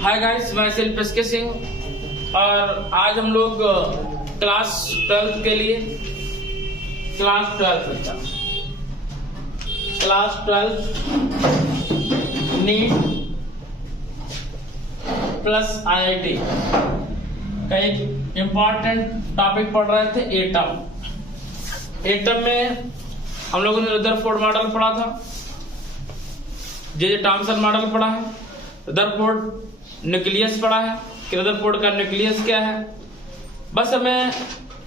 Hi guys, मैं शिल्प SK Singh और आज हम लोग क्लास 12 के लिए क्लास 12 नीट प्लस आईआईटी का एक इम्पॉर्टेंट टॉपिक पढ़ रहे थे। एटम में हम लोगों ने रदरफोर्ड मॉडल पढ़ा था, जे थॉमसन मॉडल पढ़ा है, रदरफोर्ड न्यूक्लियस पढ़ा है कि रदरफोर्ड का न्यूक्लियस क्या है। बस हमें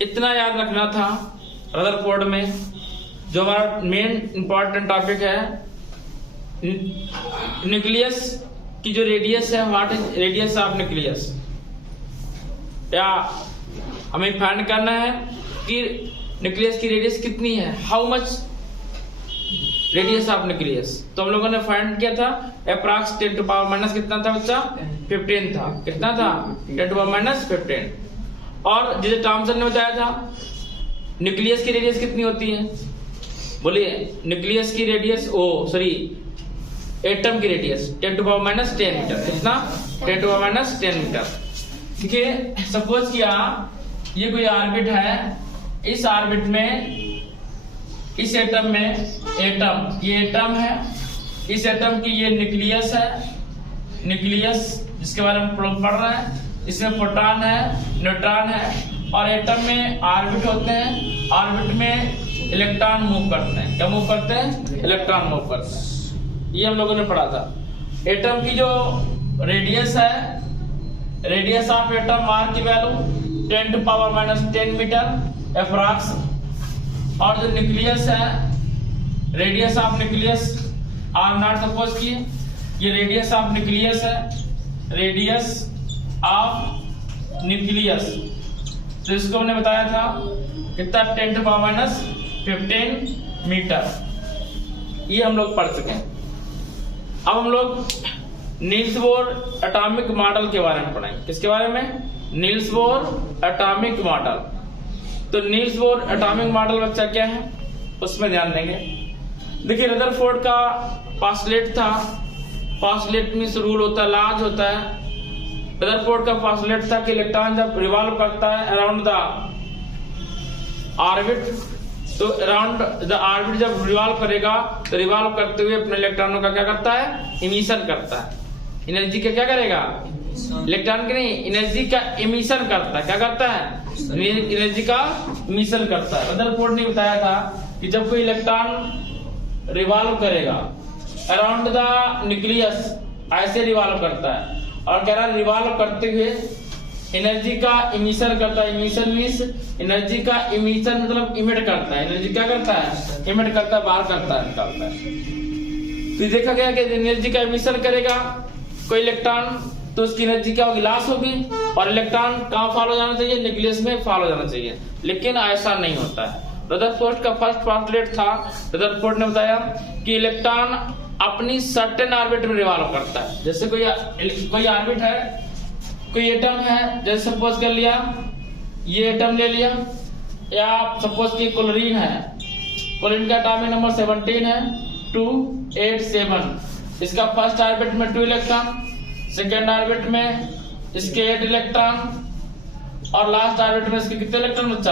इतना याद रखना था रदरफोर्ड में जो हमारा मेन इंपॉर्टेंट टॉपिक है, न्यूक्लियस की जो रेडियस है, what is radius of nucleus, या हमें फाइंड करना है कि न्यूक्लियस की रेडियस कितनी है, how much radius of nucleus. तो हम लोगों ने फाइंड किया था अप्रॉक्स 10 टू पावर माइनस कितना था बच्चा, 15 था। कितना था, 10 टू पावर माइनस 15। और जैसे थॉमसन ने बताया था न्यूक्लियस की रेडियस कितनी होती है, बोलिए न्यूक्लियस की रेडियस, एटम की radius 10 to power minus 10 metre. कितना, 10 टू पावर माइनस 10 मीटर। ठीक है, सपोज किया ये कोई ऑर्बिट है, इस ऑर्बिट में इस एटम में ये एटम है, इस एटम की ये न्यूक्लियस है, न्यूक्लियस जिसके बारे में पढ़ रहे हैं, इसमें प्रोटॉन है, न्यूट्रॉन है, और एटम में ऑर्बिट होते हैं, ऑर्बिट में इलेक्ट्रॉन मूव करते हैं। क्या मूव करते हैं, इलेक्ट्रॉन मूव करते हैं। ये हम लोगों ने पढ़ा था। एटम की जो रेडियस है, रेडियस ऑफ एटम आर की value 10 to power minus 10 metre approx. और जो न्यूक्लियस है, radius of nucleus R not, suppose की ये रेडियस ऑफ न्यूक्लियस है, रेडियस ऑफ न्यूक्लियस, तो इसको हमने बताया था कितना, 10 टू पावर माइनस 15 मीटर। ये हम लोग पढ़ चुके हैं। अब हम लोग नील्स बोर एटॉमिक मॉडल के बारे में पढ़ेंगे। किसके बारे में, नील्स बोर एटॉमिक मॉडल। तो नील्स बोर एटॉमिक मॉडल बच्चा क्या है, उसमें ध्यान देंगे। देखिए रदरफोर्ड का पास्टुलेट था, पास्टुलेट मींस रूल होता है, लॉज होता है। रदरफोर्ड का पास्टुलेट था कि इलेक्ट्रॉन जब रिवॉल्व करता है अराउंड द ऑर्बिट, तो अराउंड द ऑर्बिट जब रिवॉल्व करेगा तो रिवॉल्व करते हुए अपने इलेक्ट्रॉनों का क्या करता है, इमिशन करता है। एनर्जी का क्या करेगा, इलेक्ट्रॉन की नहीं, एनर्जी का इमिशन करता है। क्या करता है, एनर्जी का इमिशन करता है। रदरफोर्ड ने बताया था कि जब कोई इलेक्ट्रॉन रिवॉल्व करेगा अराउंड द न्यूक्लियस, ऐसे रिवॉल्व करता है, और कह रहा है रिवॉल्व करते हुए एनर्जी का इमिशन करता है। इमिशन मींस एनर्जी का इमिशन मतलब इमिट करता है। एनर्जी क्या करता है, इमिट करता है, बाहर करता है, निकालता है। तो देखा गया कि एनर्जी का इमिशन करेगा कोई इलेक्ट्रॉन, तो उसकी एनर्जी क्या होगी, लॉस होगी, और इलेक्ट्रॉन कहाँ फॉलो जाना चाहिए, न्यूक्लियस में फॉलो जाना चाहिए। लेकिन ऐसा नहीं होता है। रदरफोर्ड का फर्स्ट पास्टुलेट था, रदरफोर्ड ने बताया कि इलेक्ट्रॉन अपनी सर्टेन ऑर्बिट में रिवॉल्व करता है। जैसे कोई ऑर्बिट है, कोई एटम है, जैसे सपोज कर लिया ये एटम ले लिया, या सपोज की क्लोरीन है, क्लोरीन का एटॉमिक नंबर 17 है, 287। इसका फर्स्ट ऑर्बिट में 2 इलेक्ट्रॉन, सेकेंड ऑर्बिट में इसके 8 इलेक्ट्रॉन, और लास्ट ऑर्बिट में इसके कितने इलेक्ट्रॉन बच्चा,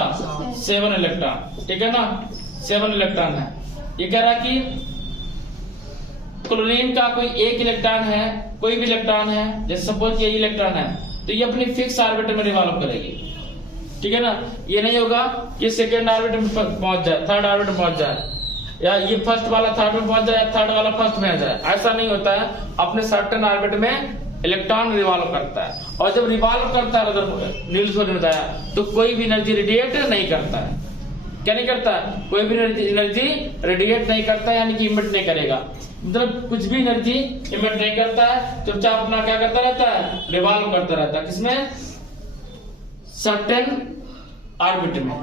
7 इलेक्ट्रॉन। ठीक है ना, 7 इलेक्ट्रॉन है। ये कह रहा कि क्लोरीन का कोई एक इलेक्ट्रॉन है, कोई भी इलेक्ट्रॉन है, जैसे सपोज ये इलेक्ट्रॉन है, तो ये अपनी फिक्स ऑर्बिट में रिवॉल्व करेगी। ठीक है ना, ये नहीं होगा कि सेकेंड ऑर्बिट में पहुंच जाए, थर्ड ऑर्बिट में पहुंच जाए, या ये फर्स्ट वाला थर्ड में पहुंच जाए, थर्ड वाला फर्स्ट में आ जाए। ऐसा नहीं होता है। अपने सर्टेन ऑर्बिट में इलेक्ट्रॉन रिवॉल्व करता है, और जब रिवॉल्व करता है, नील्स बोर ने बताया, तो कोई भी एनर्जी रेडिएट नहीं करता है। क्या नहीं करता है, कोई भी एनर्जी रेडिएट नहीं करता है, यानी कि इमिट नहीं करेगा, मतलब कुछ भी एनर्जी इमिट नहीं करता है। चुपचाप अपना क्या करता रहता है, रिवॉल्व करता रहता है। किसमें, सर्टेन ऑर्बिट में।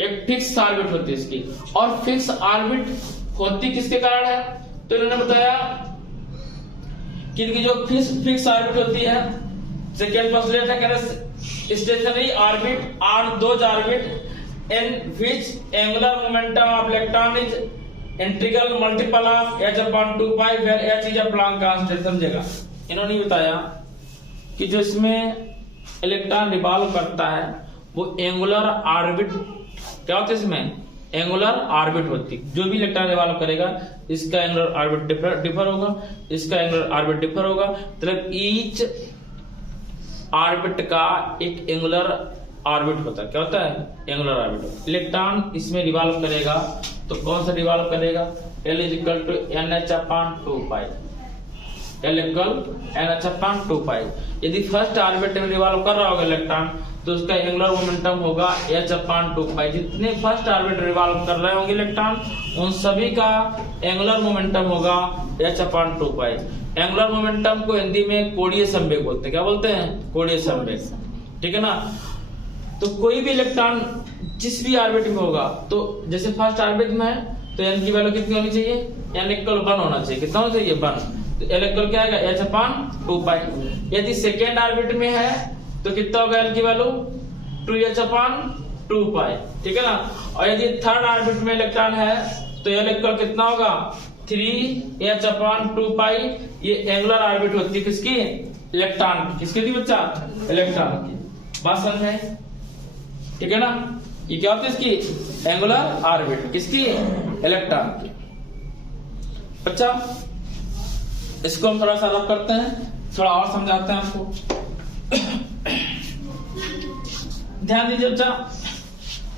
एक फिक्स ऑर्बिट होती है इसकी, और फिक्स ऑर्बिट होती किसके कारण है, तो इन्होंने बताया कि जो फिक्स ऑर्बिट होती है, सेकेंड पोस्टुलेट है, stationary orbit are those orbit in which angular momentum of electron is integral multiple of h/2 pi where h is a Planck constant. समझेगा, इन्होंने बताया कि जो इसमें इलेक्ट्रॉन रिवॉल्व करता है वो एंगुलर ऑर्बिट, क्या होता है इसमें एंगुलर ऑर्बिट होती है। जो भी इलेक्ट्रॉन रिवॉल्व करेगा इसका एंगुलर ऑर्बिट डिफर होगा, इसका एंगुलर ऑर्बिट डिफर होगा, मतलब ईच ऑर्बिट का एक एंगुलर ऑर्बिट होता है। क्या होता है एंगुलर ऑर्बिट। इलेक्ट्रॉन इसमें रिवॉल्व करेगा तो कौन सा रिवॉल्व करेगा, L equal to NH/2π, L equal NH/2π। यदि फर्स्ट ऑर्बिट में रिवॉल्व कर रहा होगा इलेक्ट्रॉन तो उसका एंगुलर मोमेंटम होगा H/2π। जितने फर्स्ट ऑर्बिट रिवॉल्व कर रहे होंगे इलेक्ट्रॉन उन सभी का एंगुलर मोमेंटम होगा H/2π। एंगुलर मोमेंटम को हिंदी में कोणीय संवेग बोलते हैं। क्या बोलते हैं कोणीय संवेग, ठीक है ना। तो कोई भी इलेक्ट्रॉन जिस भी ऑर्बिट में होगा, तो जैसे फर्स्ट ऑर्बिट में है तो n की वैल्यू कितनी होनी चाहिए, n इक्वल 1 होना चाहिए। कितना होना चाहिए 1, तो L इक्वल क्या आएगा H/2π। यदि सेकेंड ऑर्बिट में है तो कितना होगा L की वैल्यू 2H/2π, ठीक है ना। और यदि थर्ड ऑर्बिट में इलेक्ट्रॉन है तो L इक्वल कितना होगा 3H/2π। ये एंगुलर ऑर्बिट होती है किसकी, इलेक्ट्रॉन की। किसकी थी बच्चा, इलेक्ट्रॉन की। बात समझ में, ठीक है ना। ये क्या होती है इसकी एंगुलर ऑर्बिट, किसकी इलेक्ट्रॉन की। बच्चा इसको हम थोड़ा सा रब करते हैं, थोड़ा और समझाते हैं आपको। ध्यान दीजिए बच्चा,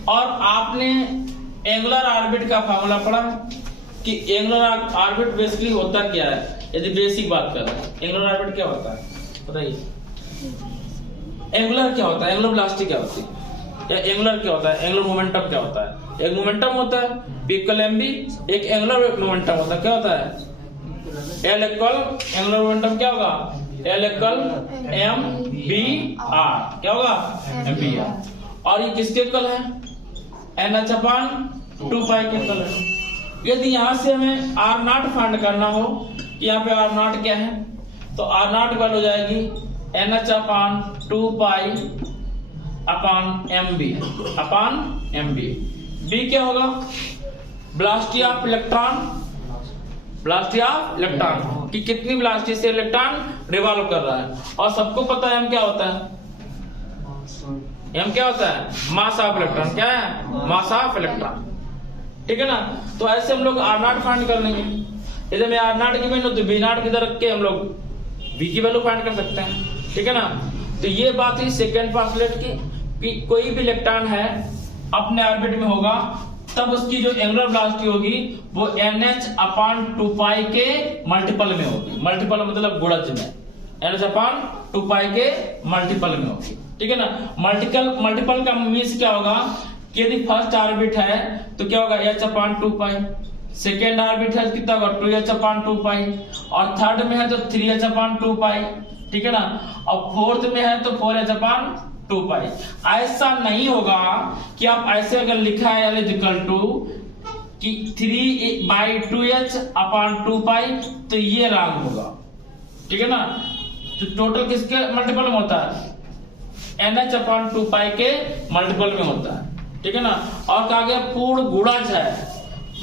और आपने एंगुलर ऑर्बिट का फार्मूला पढ़ा कि एंगुलर ऑर्बिट बेसिकली होता क्या है। यदि बेसिक बात कर रहे हैं एंगुलर ऑर्बिट क्या होता है बताइए। एंगुलर क्या होता है, एंगुलर वेलोसिटी क्या होती है, या एंगुलर क्या होता है, एंगुलर मोमेंटम क्या होता है। एक मोमेंटम होता है P इक्वल mv, एक एंगुलर मोमेंटम होता है। क्या होता है L इक्वल एंगुलर मोमेंटम क्या होगा, L इक्वल mvr, क्या होगा mvr। और ये किसके इक्वल है, NH/2π के इक्वल है। यदि यहां से हमें R0 फाइंड करना हो कि यहाँ पे R0 क्या है, तो R0 इक्वल हो जाएगी NH/2π अपॉन mv। b क्या होगा, velocity of electron, velocity of electron कि कितनी वेलोसिटी से इलेक्ट्रॉन रिवॉल्व कर रहा है। और सबको पता है m क्या होता है, m क्या होता है मास ऑफ इलेक्ट्रॉन। क्या है मास ऑफ इलेक्ट्रॉन, ठीक है ना। तो ऐसे हम लोग R0 फाइंड कर लेंगे। यदि मैं R0 की वैल्यू तो V0 की तरफ के हम लोग v की वैल्यू फाइंड कर सकते हैं, ठीक है ना। तो ये बात है सेकेंड पास्टुलेट की कि कोई भी इलेक्ट्रॉन है अपने ऑर्बिट में होगा तब उसकी जो एंगुलर वेलोसिटी होगी वो NH/2π के मल्टीपल में होगी। मल्टीपल मतलब गुणज में, NH/2π के मल्टीपल में होगी, ठीक है ना। मल्टीपल का मीन्स क्या होगा कि यदि फर्स्ट ऑर्बिट है तो क्या होगा H/2π, सेकेंड ऑर्बिट है कितना होगा 2H/2π, और थर्ड में है तो 3H/2π, ठीक है ना। और फोर्थ में है तो 4H/2π। ऐसा नहीं होगा कि आप ऐसे अगर लिखा है L इक्वल टू कि 3/2H/2π तो ये रॉन्ग होगा, ठीक है ना। तो टोटल किसके मल्टीपल में होता है NH/2π के मल्टीपल में होता है, ठीक है ना। और कहा गया पूर्ण गुणज है,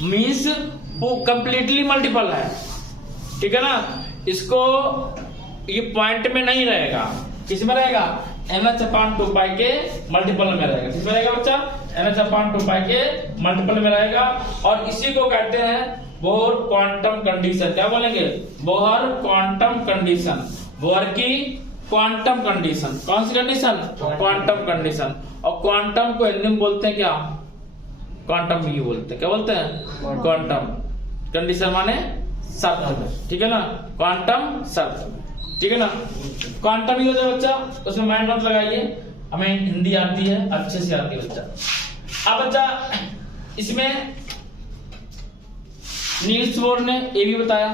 मीन्स वो कंप्लीटली मल्टीपल है, ठीक है ना। इसको ये पॉइंट में नहीं रहेगा, किस में रहेगा NH/2π के मल्टीपल में रहेगा। किस में रहेगा बच्चा NH/2π के मल्टीपल में रहेगा। और इसी को कहते हैं बोहर क्वांटम कंडीशन। क्या बोलेंगे बोहर क्वांटम कंडीशन, बोहर की क्वांटम कंडीशन। कौन सी कंडीशन, क्वांटम कंडीशन। और क्वांटम को हिंदी में बोलते हैं क्या, क्वांटम ही बोलते हैं। क्या बोलते हैं क्वांटम कंडीशन माने शर्त, ठीक है ना, क्वांटम शर्त, ठीक है ना। क्वांटम ही होता है बच्चा, उसमें माइंड मत लगाइए, हमें हिंदी आती है, अच्छे से आती है बच्चा। अब बच्चा इसमें नील्स बोर ने ये भी बताया,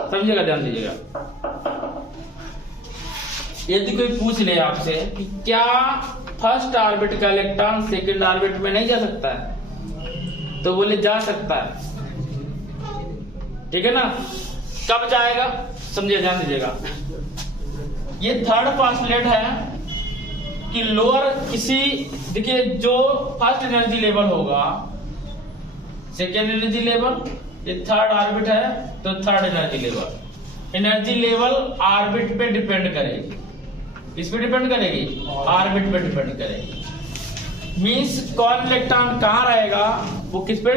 समझिएगा, ध्यान दीजिएगा। यदि कोई पूछ ले आपसे कि क्या फर्स्ट ऑर्बिट का इलेक्ट्रॉन सेकंड ऑर्बिट में नहीं जा सकता है, तो बोले जा सकता है, ठीक है ना। कब जाएगा समझिए, ध्यान दीजिएगा। ये थर्ड पास्टुलेट है कि लोअर किसी, देखिए जो फर्स्ट एनर्जी लेवल होगा, सेकेंड एनर्जी लेवल, ये थर्ड ऑर्बिट है तो third energy level. Energy level orbit पे डिपेंड करेगी, इस पे डिपेंड करेगी, ऑर्बिट पे डिपेंड करेगी। मींस कौन इलेक्ट्रॉन कहाँ रहेगा वो किस पे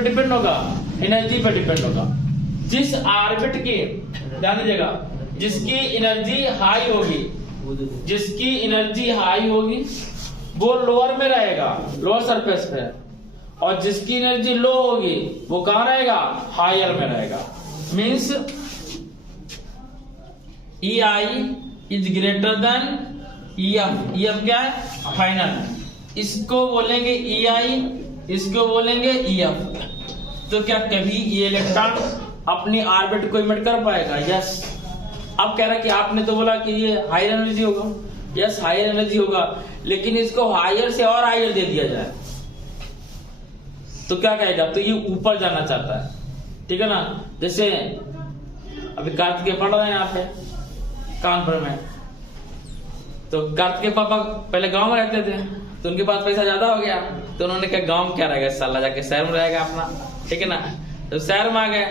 डिपेंड होगा, एनर्जी पे डिपेंड होगा। जिस ऑर्बिट के, ध्यान दीजिएगा, जिसकी एनर्जी हाई होगी, जिसकी एनर्जी हाई होगी वो लोअर में रहेगा, लोअर सरफेस पे, और जिसकी एनर्जी लो होगी वो कहाँ रहेगा, हायर में रहेगा। Means EI is greater than EF। EF क्या है, फाइनल। इसको बोलेंगे EI, इसको बोलेंगे EF। तो क्या कभी ये इलेक्ट्रॉन अपनी ऑर्बिट को इमिट कर पाएगा? यस। अब कह रहा है कि आपने तो बोला कि ये हायर एनर्जी होगा, यस हायर एनर्जी होगा, लेकिन इसको हायर से और हायर दे दिया जाए तो क्या कहेगा, तो ये ऊपर जाना चाहता है, ठीक है ना। जैसे अभी कार्तिकेय पढ़ रहे हैं यहाँ पे कानपुर में, तो कार्तिकेय पापा पहले गांव में रहते थे, तो उनके पास पैसा ज्यादा हो गया, तो उन्होंने कहा गांव में क्या रहेगा, साला जाके शहर में रहेगा अपना, ठीक है ना। तो शहर में आ गए,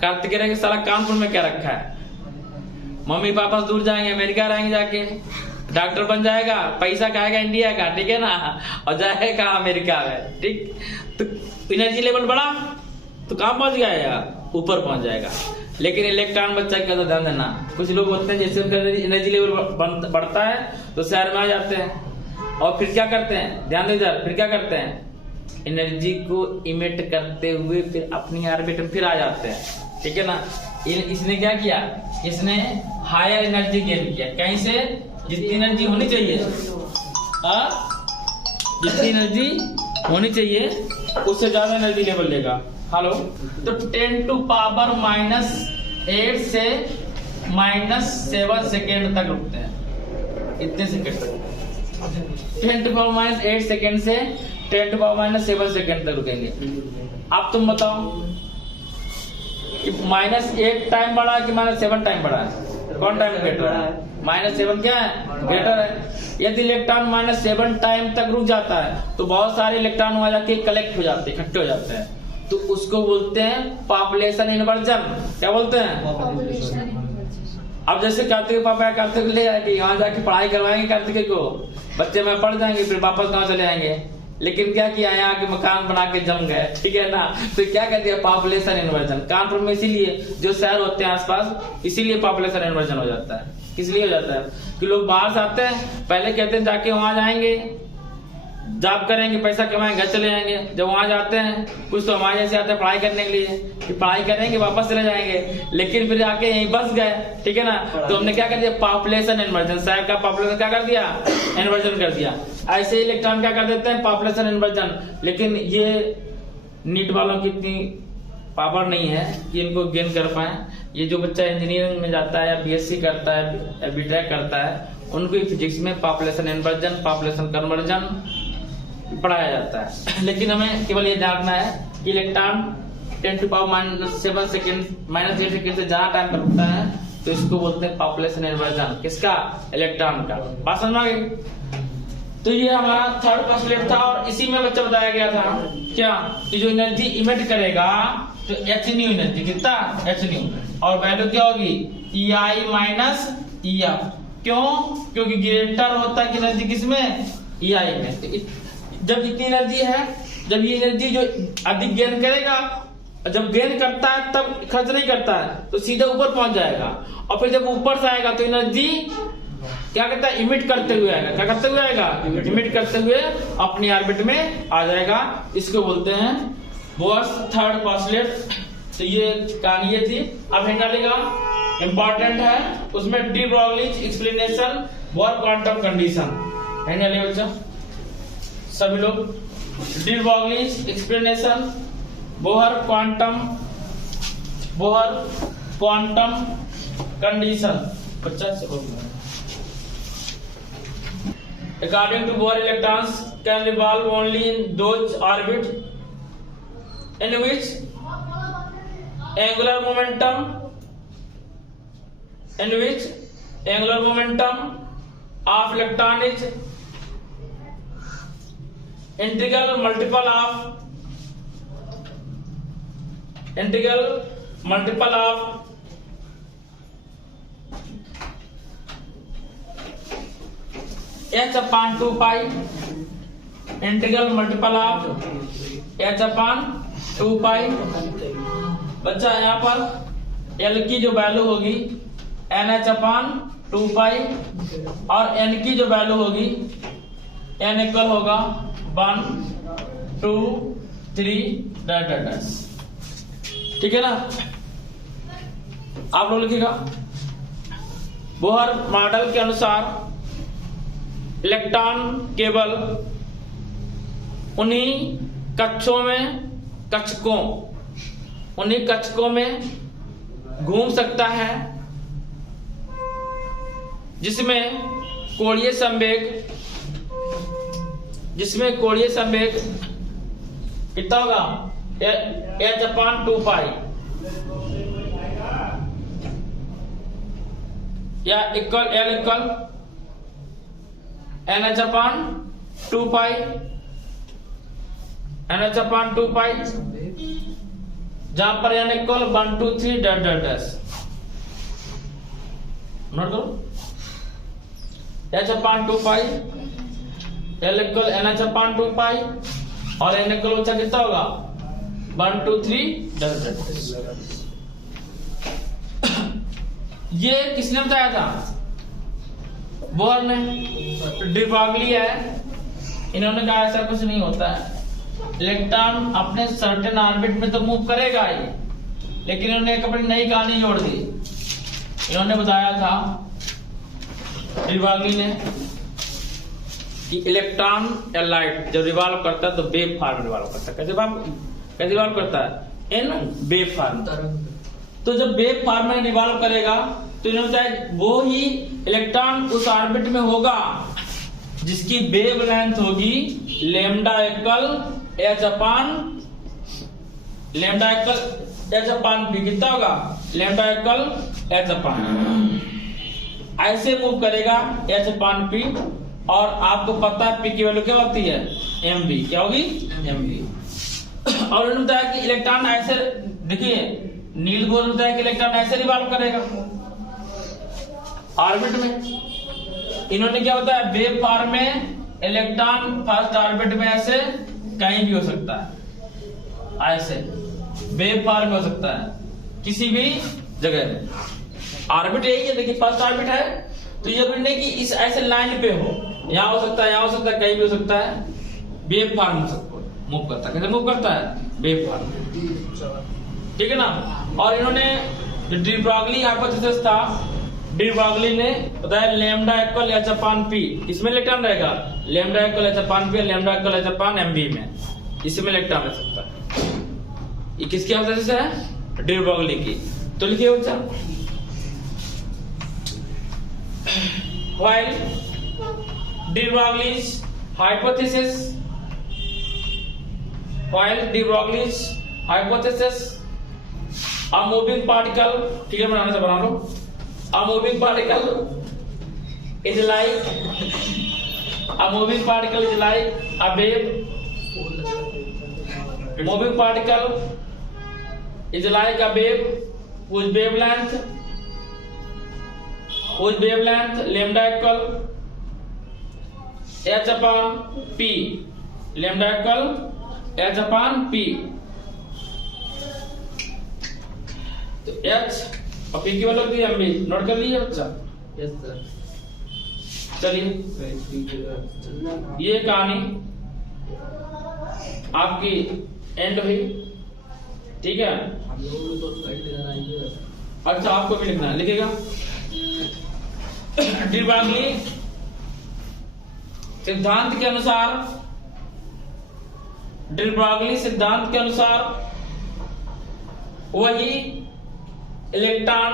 कार्तिकेय रहेगा साला कानपुर में क्या रखा है, मम्मी पापा दूर जाएंगे, अमेरिका रहेंगे, जाके डॉक्टर बन जाएगा, पैसा खाएगा इंडिया का, ठीक है ना, और जाएगा अमेरिका में, ठीक। तो एनर्जी लेवल बढ़ा तो कहां पहुंच जाएगा, ऊपर पहुंच जाएगा। लेकिन इलेक्ट्रॉन बच्चा का तो ध्यान देना, कुछ लोग होते हैं जैसे उनका एनर्जी लेवल बढ़ता है तो शहर में आ जाते हैं, और फिर क्या करते हैं, ध्यान दीजिए, फिर क्या करते हैं, एनर्जी को इमिट करते हुए फिर अपनी ऑर्बिट में फिर आ जाते हैं, ठीक है ना। इसने क्या किया, इसने हायर एनर्जी गेन किया, कहीं से जितनी एनर्जी होनी चाहिए, जितनी एनर्जी होनी चाहिए उससे ज्यादा एनर्जी लेवल लेगा। हेलो, तो 10 टू पावर -8 से -7 सेकेंड तक रुकते हैं, इतने सेकेंड तक, 10 टू पावर -8 सेकेंड से 10 टू पावर -7 सेकेंड तक रुकेंगे। अब तुम बताओ कि -8 टाइम बढ़ा है कि -7 टाइम बढ़ा है, कौन टाइम बेटर है, -7 क्या है, बेटर है। यदि इलेक्ट्रॉन -7 टाइम तक रुक जाता है तो बहुत सारे इलेक्ट्रॉन वहां जाके कलेक्ट हो जाते हैं, इकट्ठे हो जाते हैं, तो उसको बोलते हैं पॉपुलेशन इन्वर्जन। क्या बोलते हैं? अब जैसे कार्तिक पापा कार्तिक ले जाएंगे, यहाँ जाके पढ़ाई करवाएंगे कार्तिक को, बच्चे में पढ़ जाएंगे, फिर वापस गाँव चले आएंगे। लेकिन क्या किया, यहाँ के मकान बना के जम गए, ठीक है ना, तो क्या कहते हैं, पॉपुलेशन इन्वर्जन। कानपुर में इसीलिए जो शहर होते हैं आसपास, इसीलिए पॉपुलेशन इन्वर्जन हो जाता है। किस लिए हो जाता है कि लोग बाहर से आते हैं, पहले कहते हैं जाके वहां जाएंगे, जॉब करेंगे, पैसा कमाएंगे, घर चले जाएंगे। जब वहां जाते हैं, कुछ तो हमारे जैसे आते हैं पढ़ाई करने के लिए, कि पढ़ाई करेंगे वापस चले जाएंगे, लेकिन फिर आके यहीं बस गए, ठीक है ना। तो हमने क्या कर दिया, पॉपुलेशन इन्वर्जन, शहर का पॉपुलेशन क्या कर दिया, इन्वर्जन कर दिया। ऐसे इलेक्ट्रॉन क्या कर देते हैं, पॉपुलेशन इन्वर्जन। लेकिन ये नीट वालों की इतनी पावर नहीं है कि इनको गेन कर पाए। ये जो बच्चा इंजीनियरिंग में जाता है या बीएससी करता है या बीटेक करता है, उनको फिजिक्स में पॉपुलेशन इन्वर्जन, पॉपुलेशन कन्वर्जन पढ़ाया जाता है। लेकिन हमें केवल ये जानना है कि electron 10 to power -7 second -8 second से ज्यादा टाइम पर रुकता है तो इसको बोलते हैं पॉपुलेशन इन्वर्जन। किसका, इलेक्ट्रॉन का। बात समझ में आ गई। तो ये हमारा थर्ड पोस्टुलेट था, और इसी में बच्चा बताया गया था क्या, कि जो एनर्जी इमिट करेगा तो h न्यू एनर्जी, कितना, h न्यू, और वैल्यू क्या होगी, EI - EF। क्यों, क्योंकि ग्रेटर होता है एनर्जी किसमें, EI में। जब इतनी एनर्जी है, जब ये एनर्जी जो अधिक गेन करेगा, जब गेन करता है तब खर्च नहीं करता है तो सीधा ऊपर पहुंच जाएगा, और फिर जब ऊपर से आएगा तो एनर्जी क्या करता है, इमिट करते हुए आएगा। क्या करते हुए आएगा, इमिट करते हुए अपनी ऑर्बिट में आ जाएगा। इसको बोलते हैं बोर्स थर्ड पोस्टुलेट। तो ये कहानी ये थी। अब निकालेगा, इंपॉर्टेंट है, उसमें D Broglie's explanation bore quantum condition है ना बच्चा, सभी लोग। D Broglie's explanation Bohr quantum condition, बच्चा से according to Bohr, electrons can revolve only in those orbits in which angular momentum of electron is integral multiple of h upon 2 pi integral multiple of h upon 2 पाई। बच्चा यहाँ पर l की जो value होगी NH upon 2 पाई और n की जो value होगी n इक्वल होगा 1 2 3 डैश। ठीक है ना। आप लोग लिखिएगा बोहर मॉडल के अनुसार इलेक्ट्रॉन केवल उन्हीं कक्षकों में घूम सकता है जिसमें कोणीय संवेग कितना होगा h upon 2 पाई या equal l equal NH upon 2 पाई NH upon 2 पाई जहां पर n इक्वल 1 2 3 डैश। नोट करो h upon 2 पाई l इक्वल NH upon 2 पाई और n इक्वल बच्चा कितना होगा 1 2 3 डैश। ये किसने बताया था? बोहर ने। डी ब्रॉगली है, इन्होंने कहा ऐसा कुछ नहीं होता है, इलेक्ट्रॉन अपने सर्टेन ऑर्बिट में तो मूव करेगा ही, लेकिन इन्होंने एक अपनी नई कहानी जोड़ दी। इन्होंने बताया था डी ब्रॉगली ने कि इलेक्ट्रॉन या लाइट जब रिवॉल्व करता है तो वेव फॉर्म रिवॉल्व करता है। कैसे रिवॉल्व करता है? In wave form. तो जब वेव फॉर्म में रिवॉल्व करेगा तो इन्होंने बताया वो ही इलेक्ट्रॉन उस ऑर्बिट में होगा जिसकी वेव लेंथ होगी lambda equal h upon p। कितना होगा? Lambda equal h upon। ऐसे मूव करेगा h upon p और आपको पता है p की वैल्यू क्या होती है? mv। क्या होगी? mv। और इन्होंने बताया कि इलेक्ट्रॉन ऐसे, देखिए नील बोर ने बताया कि इलेक्ट्रॉन ऐसे रिवॉल्व करेगा ऑर्बिट में। इन्होंने क्या बताया? वेव फॉर्म में इलेक्ट्रॉन फर्स्ट ऑर्बिट में ऐसे कहीं भी हो सकता है, ऐसे वेव फॉर्म में हो सकता है किसी भी जगह में। ऑर्बिट यही है, देखिए फर्स्ट ऑर्बिट है तो ये जरूरी नहीं कि इस ऐसे लाइन पे हो, यहाँ हो सकता है, यहाँ हो सकता है, कहीं भी हो सकता है। वेव फॉर्म मूव करता है। कैसे मूव करता है? Wave form. ठीक है ना। और इन्होंने जो डी ब्रॉगली हाइपोथेसिस था, डी ब्रॉगली ने बताया lambda equal h upon p। इसमें इलेक्ट्रॉन रहेगा lambda equal h upon p, lambda equal h upon mv में, इसमें इलेक्ट्रॉन रह सकता है। ये किसकी हाइपोथेसिस है? डी ब्रॉगली की। तो लिखिए बच्चा, while de Broglie's hypothesis, a moving particle, ठीक है बनाने से बना लो, a moving particle is like a wave, moving particle is like a wave whose wavelength lambda equal h upon p, lambda equal h upon p। तो h और p की value होती है mv। नोट कर लीजिए बच्चा। Yes sir. चलिए ये कहानी आपकी एंड हुई। ठीक है। हम लोगों को तो गाइड लगाना है। अच्छा आपको भी लिखना है, लिखेगा। डी ब्रॉगली सिद्धांत के अनुसार वही इलेक्ट्रॉन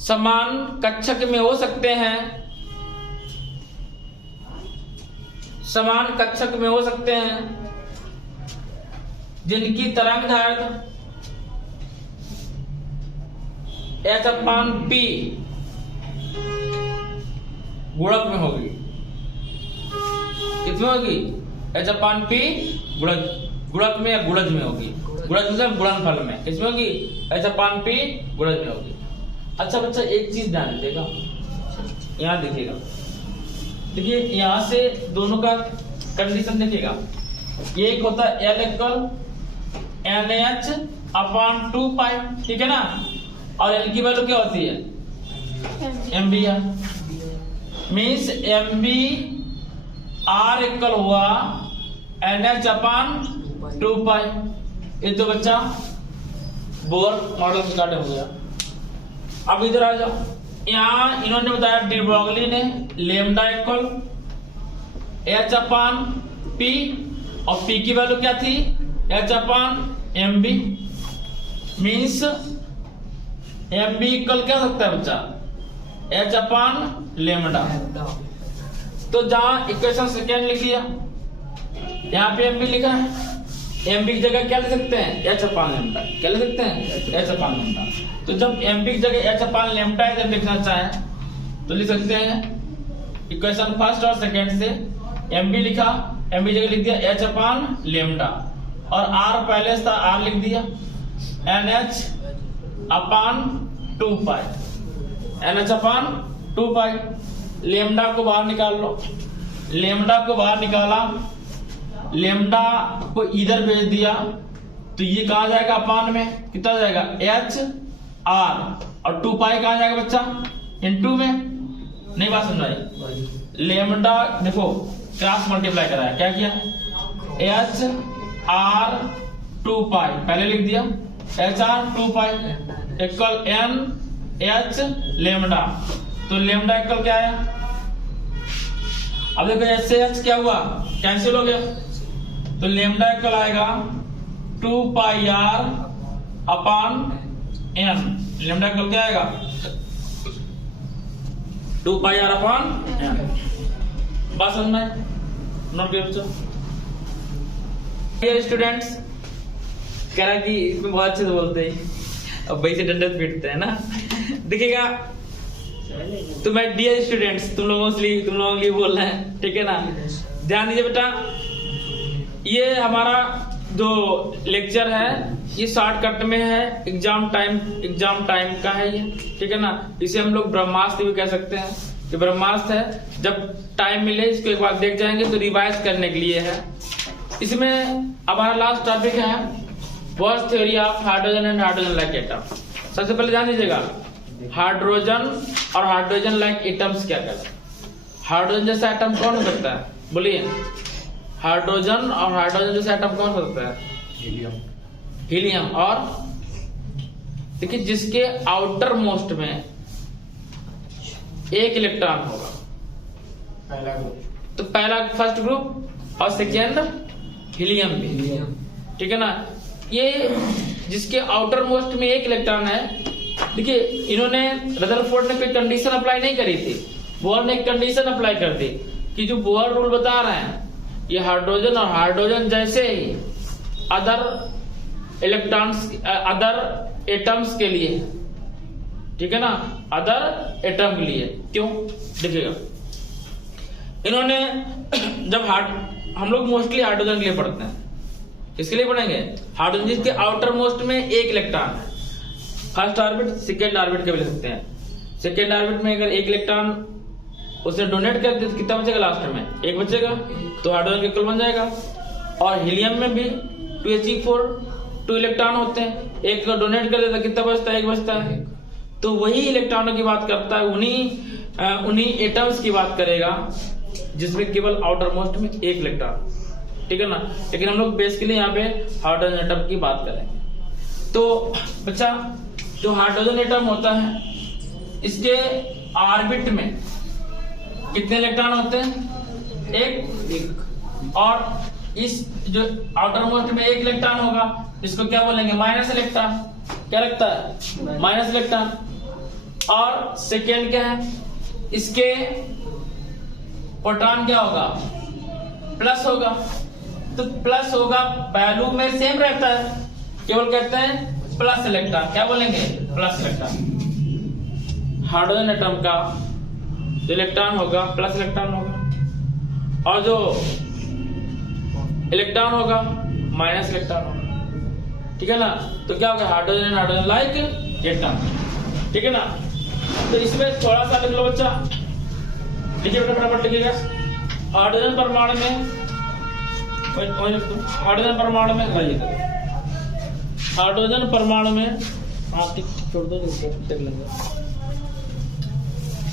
समान कक्षक में हो सकते हैं जिनकी तरंगदैर्घ्य h upon p गुणक में होगी। कितनी होगी? h upon p गुणक गुणक में या गुणज में होगी? गुणज मतलब गुणनफल में। किसमें होगी? H/P गुणज में होगी। अच्छा बच्चा एक चीज ध्यान दीजिएगा, यहाँ देखिएगा, देखिए यहाँ से दोनों का कंडीशन देखिएगा। ये एक होता है L = NH/2π, ठीक है ना, और L की वैल्यू क्या होती है? MB means MB R equal हुआ NH/2π। ये तो बच्चा बोर मॉडल स्टार्ट हो गया। अब इधर आ जाओ, यहाँ इन्होंने बताया डी ब्रोगली ने लेमडा इक्वल H/P और P की वैल्यू क्या थी? H/MB मीन्स MB इक्वल क्या सकता है बच्चा? H/λ। तो जहां इक्वेशन सेकेंड लिख दिया, यहाँ पे MB लिखा है, MB की जगह क्या लिख सकते हैं? H/λ। क्या लिख सकते हैं? H/λ। तो जब MB की जगह H/λ इधर लिखना चाहे तो लिख सकते हैं इक्वेशन फर्स्ट और सेकेंड से MB लिखा, MB जगह लिख दिया H/λ और R पहले था, R लिख दिया NH/2π। NH/2π। लेमडा को बाहर निकाल लो, लेमडा को बाहर निकाला, लेमडा को इधर भेज दिया तो ये कहा जाएगा अपान में? कितना जाएगा? HR और 2π कहा जाएगा बच्चा? इनटू में। नहीं बात समझ आई? लेमडा देखो क्रॉस मल्टीप्लाई कराया, क्या किया? HR/2π पहले लिख दिया, HR/2π इक्वल NH लेमडा। तो लेमडा इक्वल क्या है? अब देखो H से H क्या हुआ? कैंसिल हो गया, तो लेमडा इक्वल आएगा 2πr/n। लेमडा इक्वल क्या आएगा? 2πr/n। बात समझ में? नोट कर बच्चों। स्टूडेंट्स कह रहा कि इसमें बहुत अच्छे से बोलते हैं, अब भाई से डंडा पीटते हैं ना। देखिएगा तो मैं डियर स्टूडेंट्स तुम लोगों के लिए बोल रहे हैं, ठीक है ना। ध्यान दीजिए बेटा, ये हमारा जो लेक्चर है ये शॉर्टकट में है, एग्जाम टाइम का है ये, ठीक है ना। इसे हम लोग ब्रह्मास्त्र भी कह सकते हैं, ये ब्रह्मास्त्र है। जब टाइम मिले इसको एक बार देख जाएंगे तो रिवाइज करने के लिए है। इसमें हमारा लास्ट टॉपिक है bourse theory of hydrogen and hydrogen like atom. सबसे पहले जान लीजिएगा हाइड्रोजन और हाइड्रोजन लाइक एटम्स क्या कहते हैं। हाइड्रोजन जैसा एटम कौन हो सकता है? बोलिए, हाइड्रोजन और हाइड्रोजन जैसा एटम कौन हो सकता है? हीलियम। और देखिए जिसके आउटर मोस्ट में एक इलेक्ट्रॉन होगा, पहला ग्रुप, तो पहला फर्स्ट ग्रुप और सेकेंड हीलियम भी, ठीक है ना। ये जिसके आउटर मोस्ट में एक इलेक्ट्रॉन है, देखिए इन्होंने रदरफोर्ड ने कोई कंडीशन अप्लाई नहीं करी थी, बोहर ने एक कंडीशन अप्लाई कर दी कि जो बोहर रूल बता रहे हैं ये हाइड्रोजन और हाइड्रोजन जैसे ही अदर इलेक्ट्रॉन्स अदर एटम्स के लिए, ठीक है ना, अदर एटम के लिए। क्यों? देखिएगा इन्होंने जब हम लोग मोस्टली हाइड्रोजन के लिए पढ़ते हैं, किसके लिए पढ़ेंगे? हाइड्रोजन जिसके आउटर मोस्ट में एक इलेक्ट्रॉन है, फर्स्ट ऑर्बिट सेकेंड ऑर्बिट के भी लिख सकते हैं। सेकेंड ऑर्बिट में अगर एक इलेक्ट्रॉन उसे डोनेट कर दे तो कितना बचेगा? लास्ट में एक बचेगा, तो हाइड्रोजन इक्वल बन जाएगा। और हीलियम में भी 2He4 2 इलेक्ट्रॉन होते हैं, एक को डोनेट कर देता कितना बचता है? एक बचता है। तो वही इलेक्ट्रॉनों की बात करता है, उन्हीं एटम्स की बात करेगा जिसमें केवल आउटर मोस्ट में एक इलेक्ट्रॉन, ठीक है ना। लेकिन हम लोग बेसिकली यहाँ पे हाइड्रोजन एटम की बात करेंगे। तो बच्चा जो हाइड्रोजन एटम होता है इसके ऑर्बिट में कितने इलेक्ट्रॉन होते हैं? एक। और इस जो आउटर मोस्ट में एक इलेक्ट्रॉन होगा इसको क्या बोलेंगे? Minus electron. क्या लगता है? Minus electron. और सेकेंड क्या है? इसके प्रोटॉन क्या होगा? प्लस होगा। तो प्लस होगा, वैल्यू में सेम रहता है, केवल कहते हैं प्लस इलेक्ट्रॉन। क्या बोलेंगे? Plus electron. हाइड्रोजन एटम का जो इलेक्ट्रॉन होगा प्लस इलेक्ट्रॉन होगा, और जो इलेक्ट्रॉन होगा माइनस इलेक्ट्रॉन होगा, ठीक है ना। तो क्या होगा, hydrogen and hydrogen like electron, ठीक है ना। तो इसमें थोड़ा सा लिख लो बच्चा, देखिए बेटा फटाफट लिखिएगा। हाइड्रोजन परमाणु में, हाइड्रोजन परमाणु में लाइए, हाइड्रोजन परमाणु में आप छोड़ दो देख लेंगे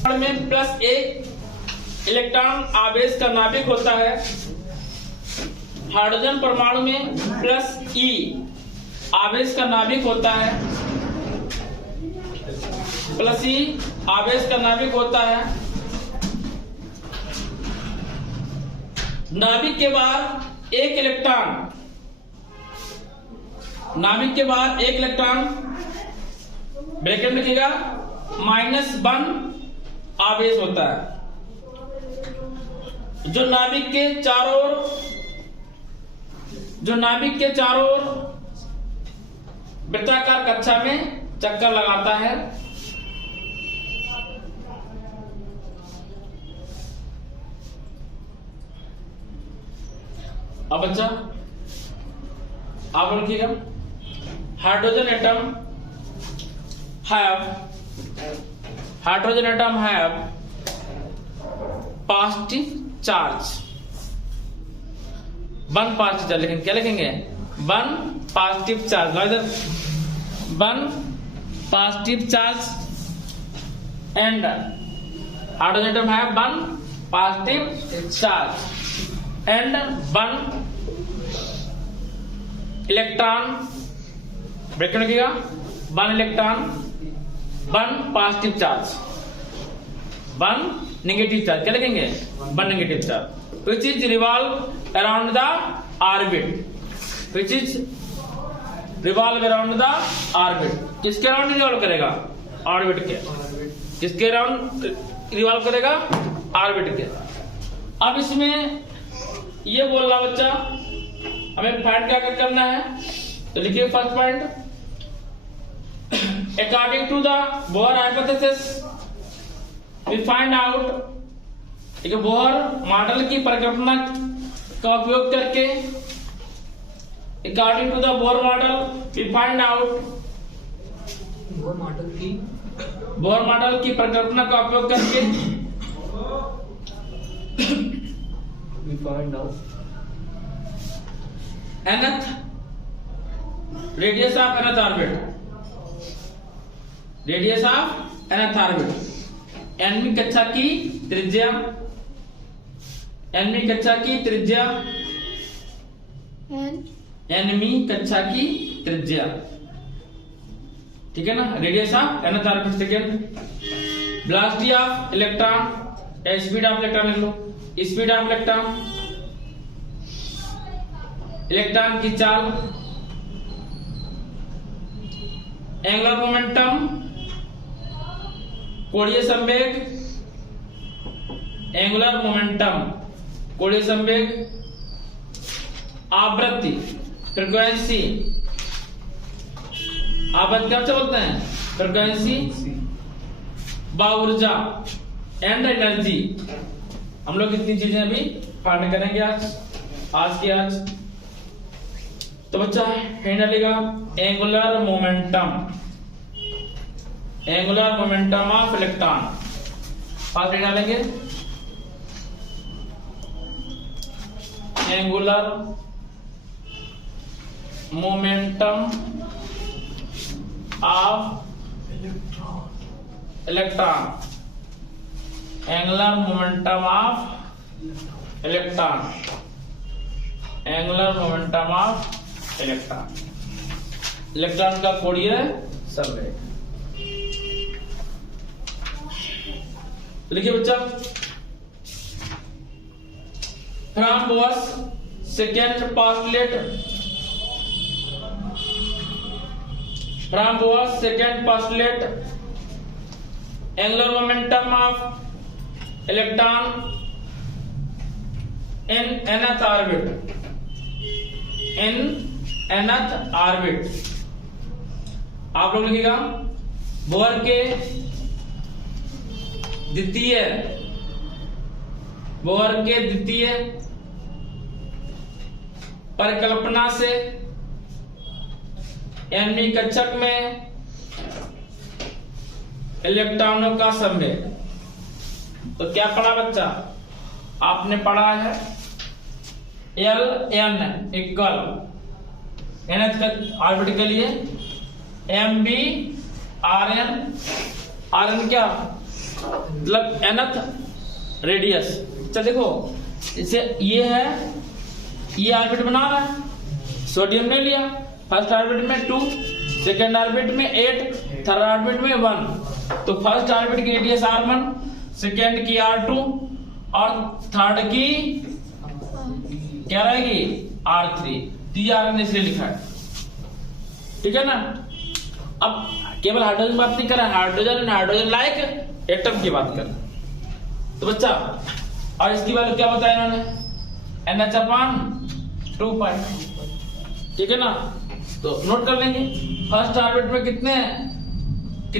में प्लस एक इलेक्ट्रॉन आवेश का नाभिक होता है। हाइड्रोजन परमाणु में प्लस ई आवेश का नाभिक होता है, प्लस ई आवेश का नाभिक होता है। नाभिक के बाहर एक इलेक्ट्रॉन, नाभिक के बाहर एक इलेक्ट्रॉन ब्रैकेट में लिखिएगा -1 आवेश होता है, जो नाभिक के चारों ओर, जो नाभिक के चारों ओर वृत्ताकार कक्षा में चक्कर लगाता है। अब बच्चा आप लिखिएगा, hydrogen atom hydrogen atom have positive charge, 1 positive charge, लेकिन क्या लिखेंगे 1 positive charge, 1 positive charge and hydrogen atom have 1 positive charge and 1 electron, bracket में लिखिएगा 1 electron, 1 positive charge, 1 negative charge, क्या लिखेंगे 1 negative charge, which is revolve around the orbit, which is revolve around the orbit. किसके around revolve करेगा, orbit के, किसके around revolve करेगा, orbit के। अब इसमें ये बोल रहा बच्चा हमें फाइंड क्या करना है, तो लिखिए first point, according to the Bohr hypothesis we find out एक बोहर मॉडल की परिकल्पना का उपयोग करके, according to the Bohr model we find out, Bohr model की परिकल्पना का उपयोग करके we find out nth radius of nth orbit, radius of nth orbit, nवीं कक्षा की त्रिज्या, nवीं कक्षा की त्रिज्या, nवीं कक्षा की त्रिज्या, ठीक है ना, radius of nth orbit. Second, velocity of electron, speed of electron लिख लो, स्पीड ऑफ इलेक्ट्रॉन, इलेक्ट्रॉन की चाल, एंगुलर मोमेंटम, कोणीय संवेग, एंगुलर मोमेंटम, कोणीय संवेग, आवृत्ति, फ्रीक्वेंसी, आवृत्ति क्या बोलते हैं, फ्रीक्वेंसी, ऊर्जा एंड एनर्जी। हम लोग इतनी चीजें अभी फाइंड करेंगे आज की आज। तो बच्चा है डालेगा angular momentum, angular momentum of electron, पास डालेंगे angular momentum of electron, angular momentum of electron, angular momentum of electron, electron का कोणीय संवेग। लिखिए बच्चा, from Bohr's second postulate, from Bohr's second postulate, angular momentum of electron in nth orbit, in nth orbit. आप लोग लिखिएगा Bohr के द्वितीय, बोहर के द्वितीय परिकल्पना से यानी कक्षक में इलेक्ट्रॉनों का संवेग। तो क्या पढ़ा बच्चा? आपने पढ़ा है Ln इक्वल nth ऑर्बिट के लिए mb Rn क्या मतलब nth रेडियस। चल देखो इसे ये है, ये ऑर्बिट बना रहा है, सोडियम ने लिया, फर्स्ट ऑर्बिट में 2, सेकेंड ऑर्बिट में 8, थर्ड ऑर्बिट में 1। तो फर्स्ट ऑर्बिट की रेडियस R1, सेकेंड की R2 और थर्ड की क्या रहेगी R3। Rn इसलिए लिखा है, ठीक है ना। अब केवल हाइड्रोजन की बात नहीं कर रहे, हाइड्रोजन लाइक एटम की बात कर रहे हैं। तो बच्चा और इसकी वैल्यू क्या बताया इन्होंने? NH/2π, ठीक है ना। तो नोट कर लेंगे फर्स्ट ऑर्बिट में कितने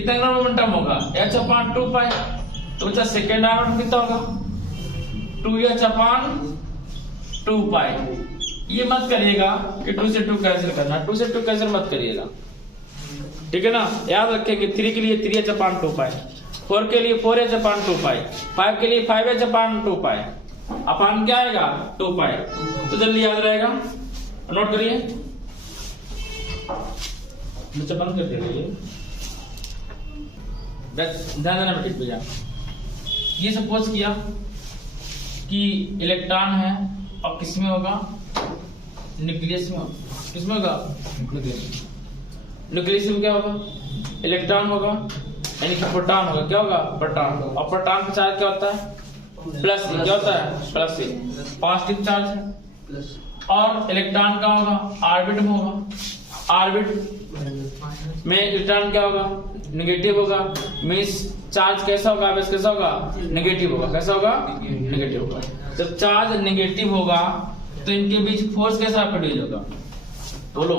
ग्राम मोमेंटम होगा H/2π। तो बच्चा सेकेंड ऑर्बिट में कितना होगा 2H/2π। ये मत करिएगा कि 2 से 2 कैंसिल करना, 2 से 2 कैंसिल मत करिएगा, ठीक है ना। याद रखेंगे 3 के लिए 3H/2π, 4 के लिए 4H/2π, 5 के लिए 5H/2π, अपान क्या आएगा 2π। तो जल्दी याद रहेगा, नोट करिए। बच्चा बंद कर दीजिए, ध्यान देना बेटे भैया। ये सपोज किया कि इलेक्ट्रॉन है और किसमें होगा न्यूक्लियस में, किसमें होगा न्यूक्लियस में क्या होगा इलेक्ट्रॉन होगा, यानी कि प्रोटॉन होगा। क्या होगा प्रोटॉन। और प्रोटॉन का चार्ज क्या होता है प्लस। क्या होता है प्लस, पॉजिटिव चार्ज है। और इलेक्ट्रॉन का होगा ऑर्बिट में होगा, ऑर्बिट में इलेक्ट्रॉन क्या होगा नेगेटिव होगा। मींस चार्ज कैसा होगा कैसा होगा नेगेटिव होगा। कैसा होगा नेगेटिव होगा। जब चार्ज नेगेटिव होगा तो इनके बीच फोर्स कैसा प्रोड्यूस होगा बोलो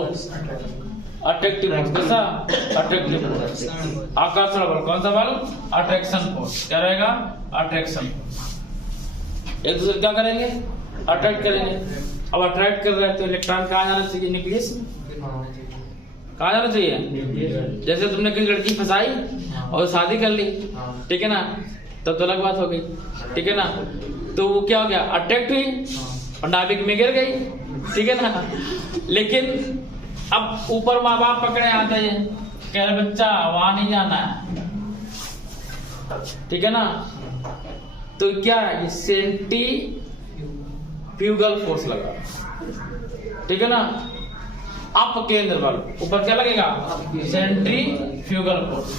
अट्रैक्टिव फोर्स। कैसा अट्रैक्टिव फोर्स। आकर्षण बल। कौन सा बल अट्रैक्शन फोर्स। क्या रहेगा अट्रैक्शन फोर्स। एक दूसरे क्या करेंगे अट्रैक्ट करेंगे। अब अट्रैक्ट कर रहे हैं तो इलेक्ट्रॉन कहाँ जाना चाहिए न्यूक्लियस में। कहाँ जाना चाहिए। जैसे तुमने किसी लड़की फंसाई और शादी कर ली, ठीक है ना, तब तो अलग बात हो गई, ठीक है ना। तो वो क्या हो गया अट्रैक्ट हुई और नाभिक में गिर गई, ठीक है ना। लेकिन अब ऊपर माँ बाप पकड़े आते हैं, कह रहे बच्चा वहां नहीं जाना है, ठीक है ना। तो क्या है सेंट्रीफ्यूगल फोर्स लगा, ठीक है ना। अप केंद्र बल, ऊपर क्या लगेगा सेंट्रीफ्यूगल फोर्स।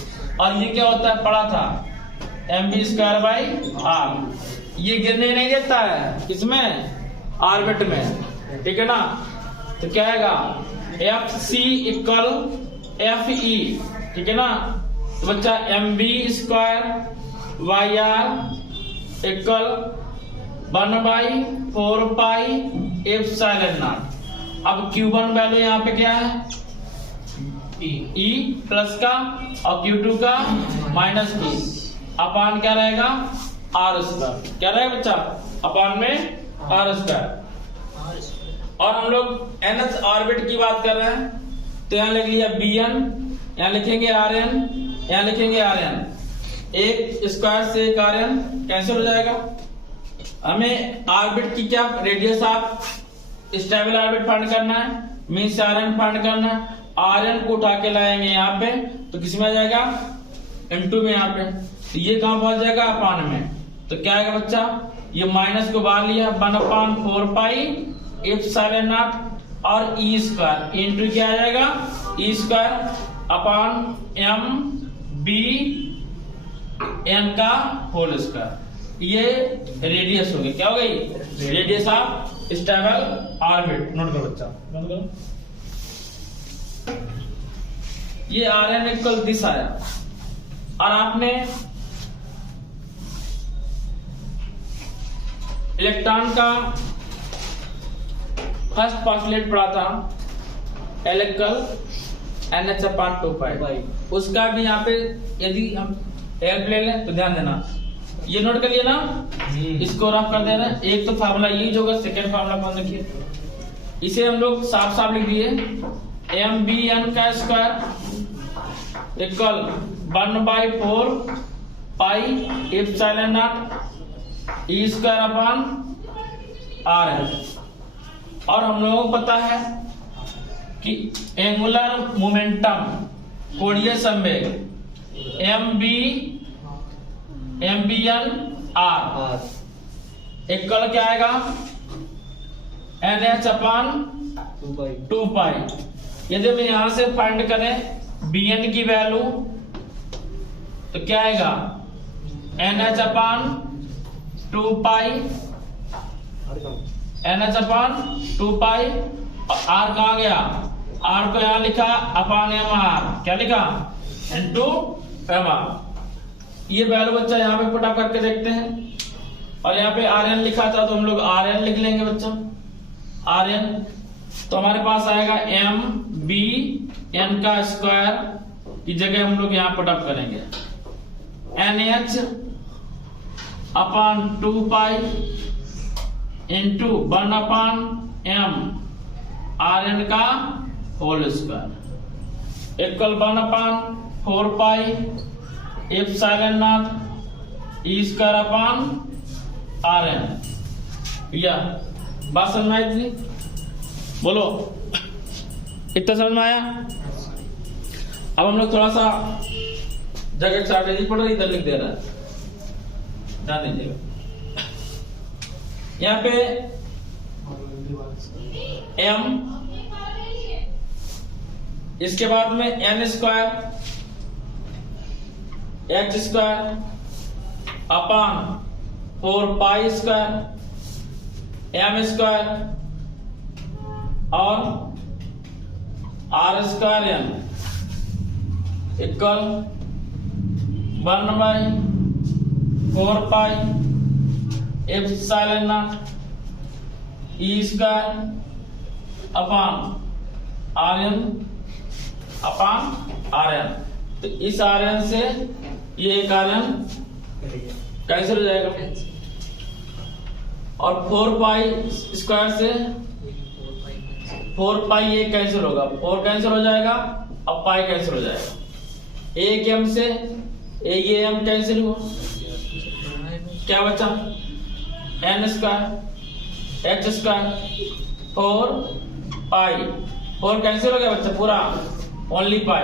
और ये क्या होता है पढ़ा था mv²/r। ये गिरने नहीं देता है किसमें ऑर्बिट में, ठीक है ना। तो क्या आएगा FC = FE, ठीक है ना। तो बच्चा mv² YR = 1/4πε0। अब Q1 वैल्यू यहाँ पे क्या है E प्लस का और Q2 का -P अपान क्या रहेगा R²। क्या रहेगा बच्चा अपान में R²। और हम लोग nth ऑर्बिट की बात कर रहे हैं तो यहाँ लिख लिया Bn, यहाँ लिखेंगे Rn, यहाँ लिखेंगे Rn। एक स्क्वायर से एक Rn कैंसिल हो जाएगा। हमें ऑर्बिट की क्या radius of stable orbit find करना है, मींस Rn फाइंड करना है। Rn को उठा के लाएंगे यहाँ पे तो किसमें आ जाएगा इनटू में, यहाँ पे तो ये कहां पहुंच जाएगा अपान में। तो क्या आएगा बच्चा ये माइनस को बाहर लिया 1/4πε0 और E² इंटू क्या आ जाएगा E² अपान mBn का होल स्क्वायर। ये रेडियस हो गई, क्या हो गई radius of stable orbit. Note करो बच्चा, नोट करो। ये Rn इक्वल दिस आया। और आपने इलेक्ट्रॉन का फर्स्ट पोस्टुलेट पढ़ा था L = NH/2π। उसका भी यहाँ पे यदि हम हेल्प ले लें तो ध्यान देना, ये नोट कर लिया ना, इसको रफ कर दे रहे हैं। एक तो फार्मूला ये जो होगा, सेकेंड फार्मूला कौन देखिए इसे हम लोग साफ साफ लिख दिए एम बी एन का square equal 1/4 pi epsilon not E square upon R N. और हम लोगों को पता है कि एंगुलर मोमेंटम कोणीय संवेग M B N R equal क्या आएगा एन एच अपॉन 2 पाई। यदि हम यहां से फाइंड करें बी एन की वैल्यू तो क्या आएगा N H upon 2 pi N H upon 2 pi. R कहा गया, आर को यहां लिखा अपॉन एम आर, क्या लिखा इनटू एम आर। ये वैल्यू बच्चा यहाँ पे पुट अप करके देखते हैं। और यहाँ पे आर एन लिखा था तो हम लोग आर एन लिख लेंगे बच्चा आर एन। तो हमारे पास आएगा एम बी एन का स्क्वायर की जगह हम लोग यहाँ पुट अप करेंगे N H upon 2 pi into 1 upon M R N का whole square equal 1 upon 4 pi epsilon not E square upon R N. या बात समझ में आई थी? बोलो इतना समझ में आया? अब हम लोग थोड़ा सा जगह स्ट्रैटेजी पढ़ रहे, इधर लिख दे रहा है, ध्यान दीजिएगा। यहाँ पे m, इसके बाद में n square h square upon 4 pi square m square और r square n equal 1/4 pi epsilon not E square upon R N upon R N. तो इस आर एन से ये एक आर एन कैंसिल हो जाएगा और 4 पाई स्क्वायर से 4 पाई ये कैंसिल होगा, 4 कैंसिल हो जाएगा अब पाई कैंसिल हो जाएगा। एक एम से एक ये एम कैंसिल हुआ, क्या बचा N square H square 4 pi, 4 cancel हो गया बच्चा पूरा, ओनली पाई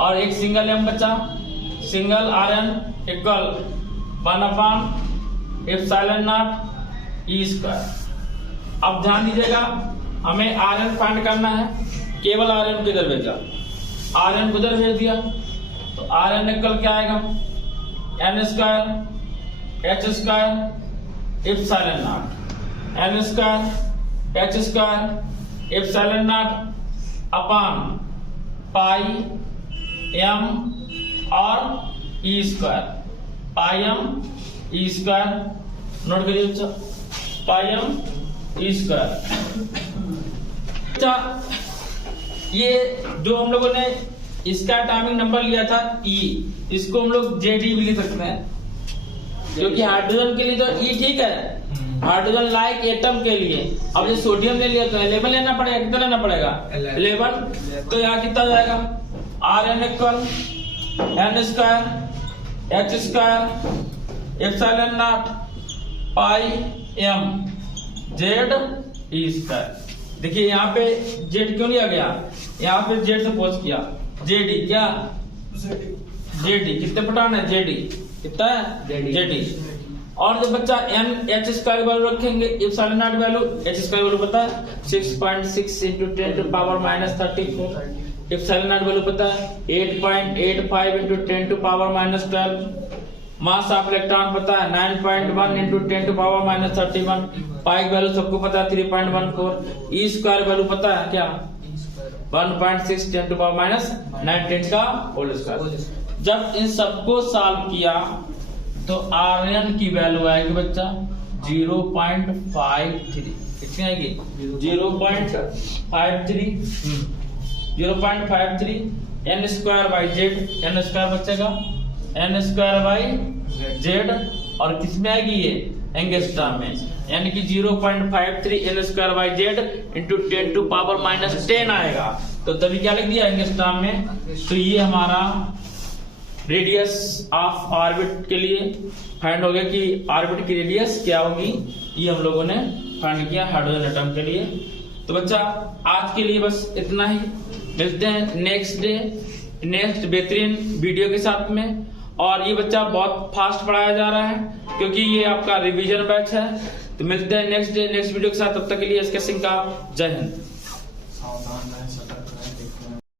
और एक सिंगल एम बचा, single R N equal 1 upon epsilon not E square. अब ध्यान दीजिएगा हमें आर एन फाइंड करना है, केवल आर एन किधर भेजा, आर एन किधर भेज दिया तो आर एन इक्वल क्या आएगा N square H square epsilon not N square H square epsilon not upon pi M और E square, pi M E square, note करिए बच्चा पाई एम ई स्क्वायर। अच्छा ये जो हम लोगों ने इसका एटॉमिक नंबर लिया था E, इसको हम लोग JD भी लिख सकते हैं क्योंकि हाइड्रोजन के लिए तो E ठीक है, हाइड्रोजन लाइक एटम के लिए। अब जो सोडियम ले लिया तो 11 लेना पड़ेगा, कितना लेना पड़ेगा 11। तो यहाँ कितना जाएगा R N equal N square H square epsilon not pi M Z E square. देखिए यहाँ पे जेड क्यों लिया गया, यहाँ पे जेड सपोज किया जेडी, क्या जेडी कितने पटान है जेडी कितना है जेडी। और जब बच्चा एन एच स्क्वायर वैल्यू रखेंगे epsilon not value H square value पता है 6.6 into 10 to power minus 34, epsilon not value पता है 8.85 into 10 to power minus 12, mass of electron पता है 9.1 into 10 to power minus 31, pi value सबको पता है 3.14, ई स्क्वायर वैल्यू पता है क्या 1.6 10 to power minus 19 का होल स्क्वायर। जब इन सबको सॉल्व किया तो आर एन की वैल्यू आएगी बच्चा 0.53, कितनी आएगी 0.53 N square by Z, N square बचेगा एन स्क्वायर बाई जेड और किसमें आएगी ये एंगस्ट्रॉम में। यानी कि 0.53 L square by Z into 10⁻⁻10 आएगा। तो तभी क्या लिख दिया एंगस्ट्रॉम में। तो ये हमारा रेडियस ऑफ ऑर्बिट के लिए फाइंड हो गया कि ऑर्बिट की रेडियस क्या होगी, ये हम लोगों ने फाइंड किया हाइड्रोजन एटम के लिए। तो बच्चा आज के लिए बस इतना ही, मिलते हैं नेक्स्ट बेहतरीन वीडियो के साथ में। और ये बच्चा बहुत फास्ट पढ़ाया जा रहा है क्योंकि ये आपका रिवीजन बैच है। तो मिलते हैं नेक्स्ट वीडियो के साथ, तब तक के लिए एसके सिंह का जय हिंद।